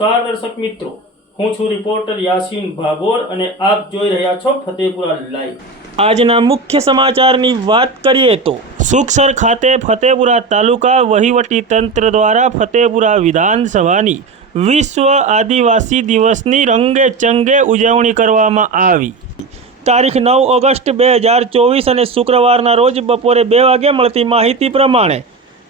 નમસ્કાર દર્શક મિત્રો. હું છું રિપોર્ટર યાસીન ભાગોર અને આપ જોઈ રહ્યા છો ફતેપુરા લાઈવ. આજના મુખ્ય સમાચારની વાત કરીએ તો, સુખસર ખાતે ફતેપુરા તાલુકા વહીવટી તંત્ર દ્વારા ફતેપુરા વિધાનસભાની વિશ્વ આદિવાસી દિવસની રંગે ચંગે ઉજવણી કરવામાં આવી. તારીખ નવ ઓગસ્ટ બે હજાર ચોવીસ અને શુક્રવારના રોજ બપોરે બે વાગે મળતી માહિતી પ્રમાણે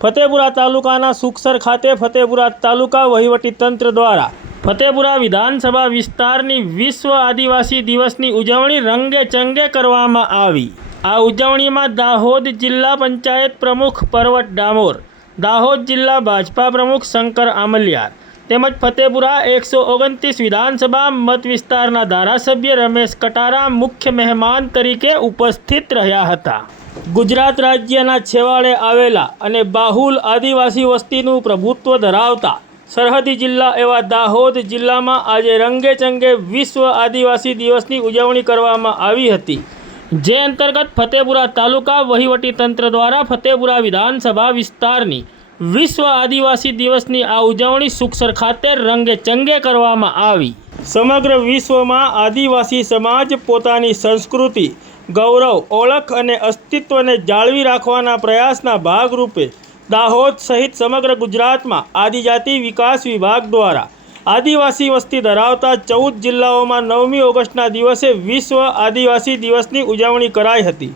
ફતેપુરા તાલુકાના સુખસર ખાતે ફતેપુરા તાલુકા વહીવટી તંત્ર દ્વારા ફતેપુરા વિધાનસભા વિસ્તારની વિશ્વ આદિવાસી દિવસની ઉજવણી રંગે ચંગે કરવામાં આવી. આ ઉજવણીમાં દાહોદ જિલ્લા પંચાયત પ્રમુખ પર્વત ડામોર, દાહોદ જિલ્લા ભાજપા પ્રમુખ શંકર આમલિયાર તેમજ ફતેપુરા એકસો ઓગણત્રીસ વિધાનસભા મત વિસ્તારના ધારાસભ્ય રમેશ કટારા મુખ્ય મહેમાન તરીકે ઉપસ્થિત રહ્યા હતા. ગુજરાત રાજ્યના છેવાડે આવેલા અને બાહુલ આદિવાસી વસ્તીનું પ્રભુત્વ ધરાવતા સરહદી જિલ્લા એવા દાહોદ જિલ્લામાં આજે રંગે ચંગે વિશ્વ આદિવાસી દિવસની ઉજવણી કરવામાં આવી હતી. જે અંતર્ગત ફતેપુરા તાલુકા વહીવટી તંત્ર દ્વારા ફતેપુરા વિધાનસભા વિસ્તારની વિશ્વ આદિવાસી દિવસની આ ઉજવણી સુખસર ખાતે રંગે ચંગે કરવામાં આવી. સમગ્ર વિશ્વમાં આદિવાસી સમાજ પોતાની સંસ્કૃતિ ગૌરવ, ઓળખ અને અસ્તિત્વને જાળવી રાખવાના પ્રયાસના ભાગરૂપે દાહોદ સહિત સમગ્ર ગુજરાતમાં આદિજાતિ વિકાસ વિભાગ દ્વારા આદિવાસી વસ્તી ધરાવતા ચૌદ જિલ્લાઓમાં નવમી ઓગસ્ટના દિવસે વિશ્વ આદિવાસી દિવસની ઉજવણી કરાઈ હતી.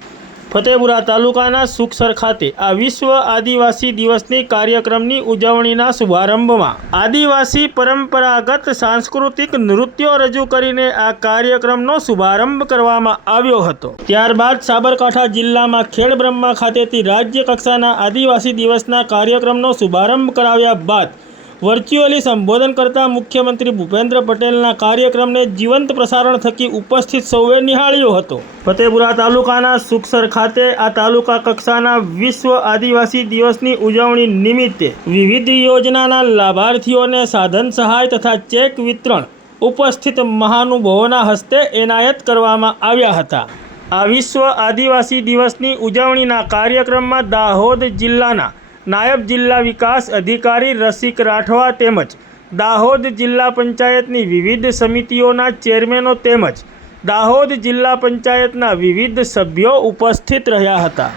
ફતેપુરા તાલુકાના સુખસર ખાતે આ વિશ્વ આદિવાસી દિવસની કાર્યક્રમની ઉજવણીના શુભારંભમાં આદિવાસી પરંપરાગત સાંસ્કૃતિક નૃત્યો રજૂ કરીને આ કાર્યક્રમનો શુભારંભ કરવામાં આવ્યો હતો. ત્યારબાદ સાબરકાંઠા જિલ્લામાં ખેડબ્રહ્મા ખાતેથી રાજ્ય કક્ષાના આદિવાસી દિવસના કાર્યક્રમનો શુભારંભ કરાવ્યા બાદ વર્ચ્યુઅલી સંબોધન કરતા મુખ્યમંત્રી ભૂપેન્દ્ર પટેલના કાર્યક્રમને જીવંત પ્રસારણ થકી ઉપસ્થિત સૌએ નિહાળ્યો હતો. ફતેપુરા તાલુકાના સુખસર ખાતે આ તાલુકા કક્ષાના વિશ્વ આદિવાસી દિવસની ઉજવણી નિમિત્તે વિવિધ યોજનાના લાભાર્થીઓને સાધન સહાય તથા ચેક વિતરણ ઉપસ્થિત મહાનુભાવોના હસ્તે એનાયત કરવામાં આવ્યા હતા. આ વિશ્વ આદિવાસી દિવસની ઉજવણીના કાર્યક્રમમાં દાહોદ જિલ્લાના નાયબ જિલ્લા વિકાસ અધિકારી રસિક રાઠવા તેમજ દાહોદ જિલ્લા પંચાયતની વિવિધ સમિતિઓના ચેરમેનો તેમજ દાહોદ જિલ્લા પંચાયતના વિવિધ સભ્યો ઉપસ્થિત રહ્યા હતા.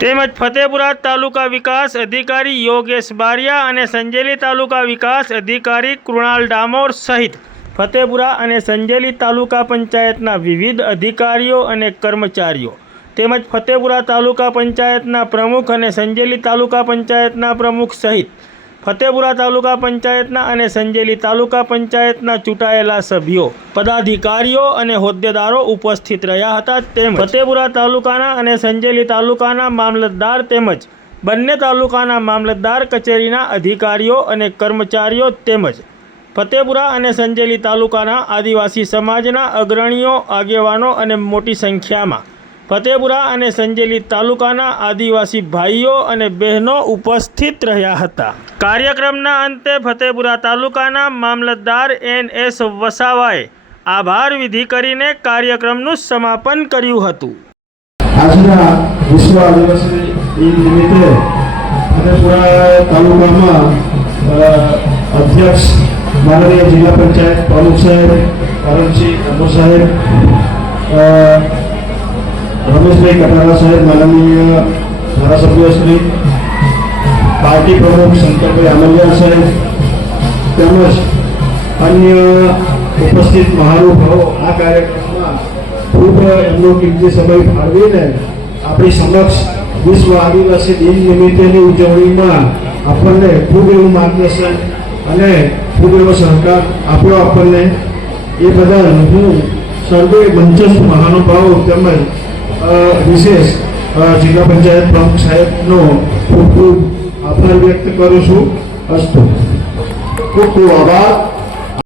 તેમજ ફતેપુરા તાલુકા વિકાસ અધિકારી યોગેશ બારિયા અને સંજેલી તાલુકા વિકાસ અધિકારી કૃણાલ ડામોર સહિત ફતેપુરા અને સંજેલી તાલુકા પંચાયતના વિવિધ અધિકારીઓ અને કર્મચારીઓ તેમજ ફતેપુરા તાલુકા પંચાયતના પ્રમુખ અને સંજેલી તાલુકા પંચાયતના પ્રમુખ સહિત ફતેપુરા તાલુકા પંચાયતના અને સંજેલી તાલુકા પંચાયતના ચૂંટાયેલા સભ્યો, પદાધિકારીઓ અને હોદ્દેદારો ઉપસ્થિત રહ્યા હતા તેમજ ફતેપુરા તાલુકાના અને સંજેલી તાલુકાના મામલતદાર તેમજ બંને તાલુકાના મામલતદાર કચેરીના અધિકારીઓ અને કર્મચારીઓ તેમજ ફતેપુરા અને સંજેલી તાલુકાના આદિવાસી સમાજના અગ્રણીઓ, આગેવાનો અને મોટી સંખ્યામાં ફતેપુરા અને સંજેલી તાલુકાના આદિવાસી ભાઈઓ અને બહેનો ઉપસ્થિત રહ્યા હતા. કાર્યક્રમના અંતે ફતેપુરા તાલુકાના મામલતદાર એન એસ વસાવાએ આભાર વિધિ કરીને કાર્યક્રમનું સમાપન કર્યું હતું. આજના વિશ્વ આદિવાસી નિમિત્તે ફતેપુરા તાલુકામાં અધ્યક્ષ માનનીય જિલ્લા પંચાયત પ્રમુખ સાહેબ પરમસિંહ સાહેબ રમેશભાઈ કટારા સાહેબ, માનનીય ધારાસભ્ય શ્રી પાર્ટી પ્રમુખ શંકરભાઈ આમલિયા સાહેબ, તેમજ અન્ય ઉપસ્થિત મહાનુભાવો, આ કાર્યક્રમમાં ખૂબ એમનો કિંમતી સમય ફાળવીને આપણી સમક્ષ વિશ્વ આદિવાસી દિન નિમિત્તેની ઉજવણીમાં આપણને ખૂબ એવું માર્ગદર્શન અને ખૂબ એવો સહકાર આપ્યો આપણને. એ બદલ હું સર્વે મંચસ્થ મહાનુભાવો તેમજ વિશેષ જિલ્લા પંચાયત પ્રમુખ સાહેબનો ખૂબ ખૂબ આભાર વ્યક્ત કરું છું. અસ્તુ. ખૂબ ખૂબ આભાર.